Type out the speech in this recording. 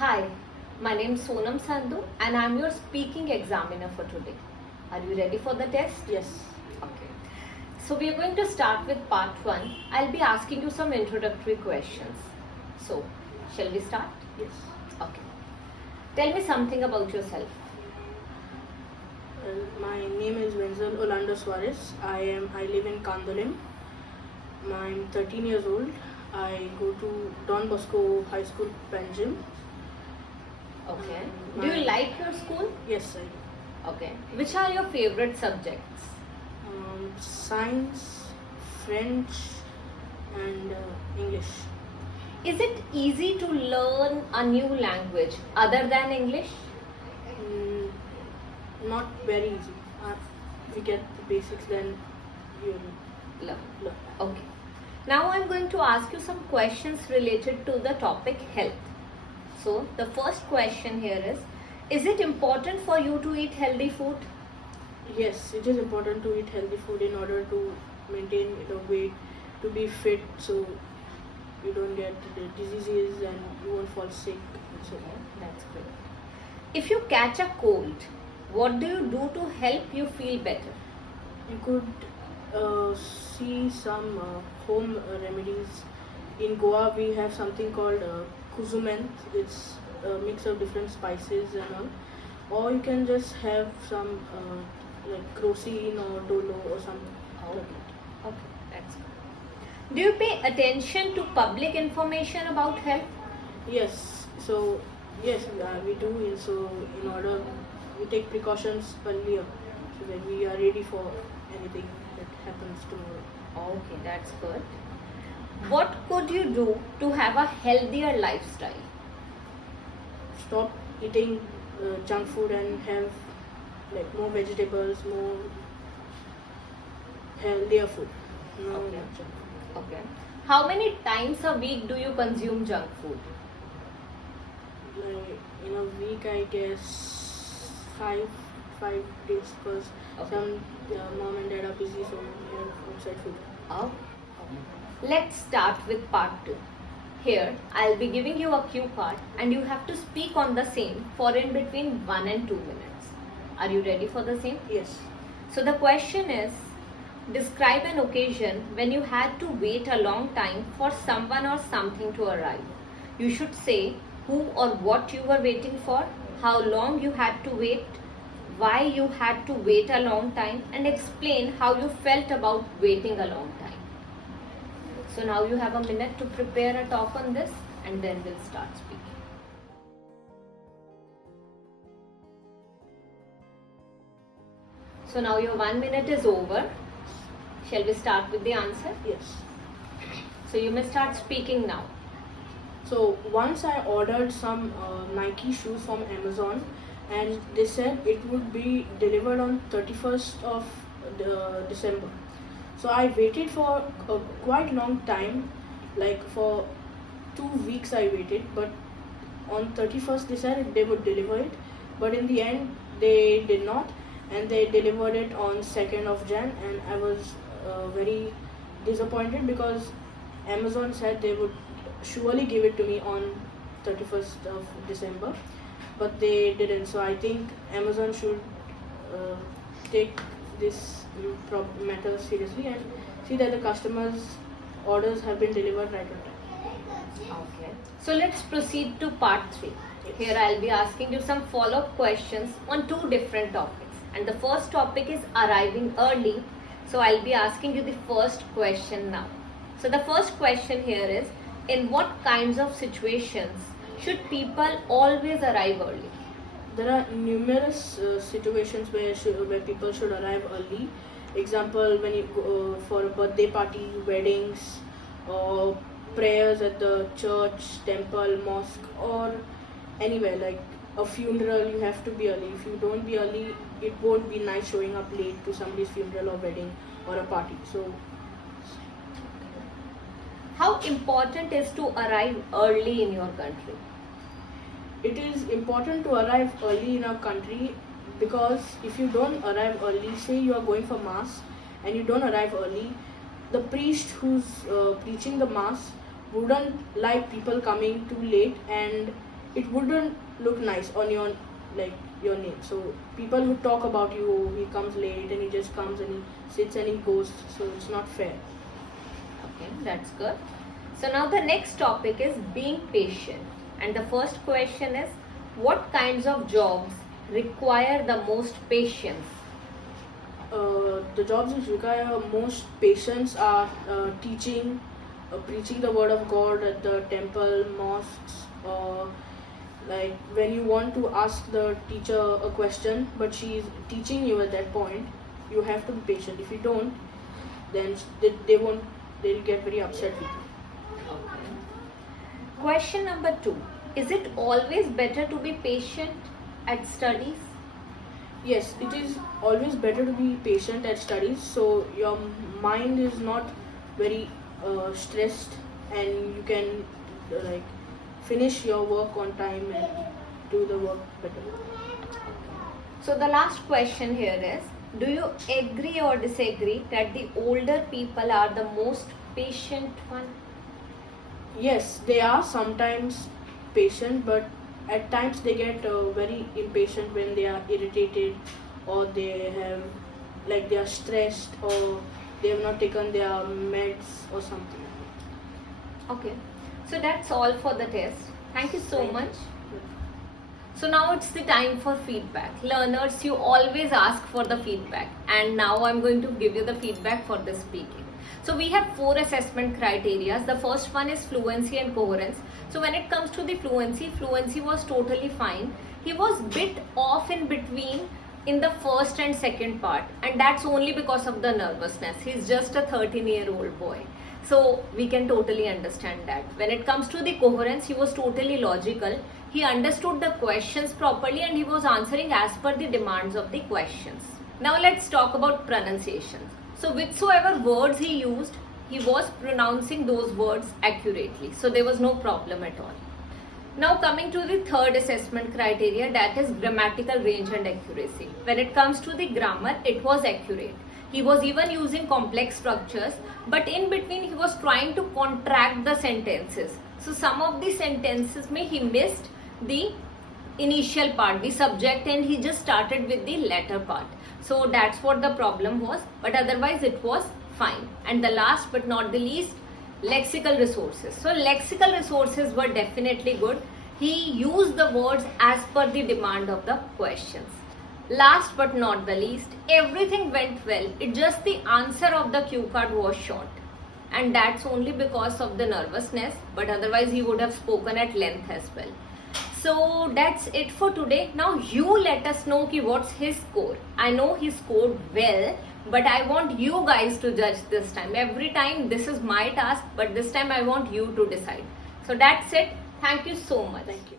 Hi, my name is Sonam Sandhu and I am your speaking examiner for today. Are you ready for the test? Yes. Okay. So we are going to start with part 1. I'll be asking you some introductory questions. So, shall we start? Yes. Okay. Tell me something about yourself. My name is Wenzel Orlando Suarez. I live in Kandolim. I'm 13 years old. I go to Don Bosco High School, Panjim. Okay. Do you like your school? Yes, I do. Okay. Which are your favorite subjects? Science, French, and English. Is it easy to learn a new language other than English? Not very easy. We get the basics, then you Learn. learn. Okay. Now I'm going to ask you some questions related to the topic health. So the first question here is it important for you to eat healthy food? Yes, it is important to eat healthy food in order to maintain the weight, to be fit, so you don't get the diseases and you won't fall sick. So That's good. If you catch a cold, what do you do to help you feel better? you could see some home remedies. In Goa, we have something called kuzument. It's a mix of different spices and all. Or you can just have some like crocin or dolo or something. Okay, that's good. Do you pay attention to public information about health? Yes, so yes, we do. So in order, we take precautions earlier so that we are ready for anything that happens tomorrow. Okay, that's good. What could you do to have a healthier lifestyle? Stop eating junk food and have like more vegetables, more healthier food. No, Okay. not junk food. Okay. How many times a week do you consume junk food? Like in a week, I guess five days because Okay. some mom and dad are busy, so we have outside food. Oh. Let's start with part 2. Here, I'll be giving you a cue card and you have to speak on the same for in between 1 and 2 minutes. Are you ready for the same? Yes. So the question is, describe an occasion when you had to wait a long time for someone or something to arrive. You should say who or what you were waiting for, how long you had to wait, why you had to wait a long time, and explain how you felt about waiting a long time. So now you have a minute to prepare a talk on this and then we'll start speaking. So now your 1 minute is over. Shall we start with the answer? Yes. So you may start speaking now. So once I ordered some Nike shoes from Amazon, and they said it would be delivered on 31st of December. So I waited for a quite long time, like for 2 weeks I waited, but on 31st they said they would deliver it, but in the end they did not, and they delivered it on 2nd of Jan, and I was very disappointed because Amazon said they would surely give it to me on 31st of December, but they didn't. So I think Amazon should take this matter seriously and see that the customers' orders have been delivered right on time. Okay. So let's proceed to part 3. Here I'll be asking you some follow-up questions on 2 different topics. And the first topic is arriving early. So I'll be asking you the first question now. So the first question here is, in what kinds of situations should people always arrive early? There are numerous situations where people should arrive early. Example, when you go for a birthday party, weddings, or prayers at the church, temple, mosque, or anywhere like a funeral, you have to be early. If you don't be early, it won't be nice showing up late to somebody's funeral or wedding or a party. So How important is to arrive early in your country? it is important to arrive early in our country because if you don't arrive early, say you are going for mass and you don't arrive early, the priest who's preaching the mass wouldn't like people coming too late, and it wouldn't look nice on your name. So people who talk about you, oh, he comes late and he just comes and he sits and he goes, so it's not fair. Okay, that's good. So now the next topic is being patient. And the first question is, what kinds of jobs require the most patience? The jobs which require most patience are teaching, preaching the word of God at the temple, mosques, or like when you want to ask the teacher a question but she's teaching you at that point, you have to be patient. If you don't, then they'll get very upset with you. Okay. Question number 2. Is it always better to be patient at studies? Yes, it is always better to be patient at studies, so your mind is not very stressed and you can like finish your work on time and do the work better. So the last question here is, do you agree or disagree that the older people are the most patient one? Yes, they are sometimes patient, but at times they get very impatient when they are irritated or they are stressed or they have not taken their meds or something. Okay, so that's all for the test. Thank you so much. So now it's the time for feedback. Learners, you always ask for the feedback, and now I'm going to give you the feedback for the speaking. So we have 4 assessment criteria. The first one is fluency and coherence. So when it comes to the fluency was totally fine. He was bit off in between in the first and second part, and that's only because of the nervousness. He's just a 13-year-old boy. So we can totally understand that. When it comes to the coherence, he was totally logical. He understood the questions properly and he was answering as per the demands of the questions. Now let's talk about pronunciation. So whichsoever words he used, he was pronouncing those words accurately. So there was no problem at all. Now coming to the third assessment criteria, that is grammatical range and accuracy. When it comes to the grammar, it was accurate. He was even using complex structures, but in between he was trying to contract the sentences. So some of the sentences he missed the initial part, the subject, and he just started with the latter part. So that's what the problem was, but otherwise it was fine. And the last but not the least, lexical resources. So lexical resources were definitely good. He used the words as per the demand of the questions. Last but not the least, everything went well. It just the answer of the cue card was short. And that's only because of the nervousness, but otherwise he would have spoken at length as well. So that's it for today. Now you let us know what's his score. I know he scored well, but I want you guys to judge this time. Every time this is my task, but this time I want you to decide. So that's it. Thank you so much. Thank you.